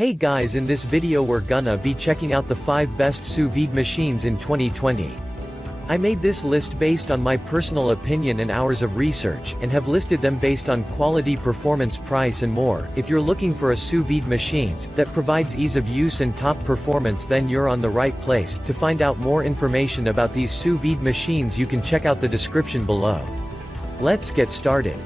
Hey guys, in this video we're gonna be checking out the 5 best sous vide machines in 2020. I made this list based on my personal opinion and hours of research, and have listed them based on quality, performance, price and more. If you're looking for a sous vide machines that provides ease of use and top performance, then you're on the right place. To find out more information about these sous vide machines, you can check out the description below. Let's get started.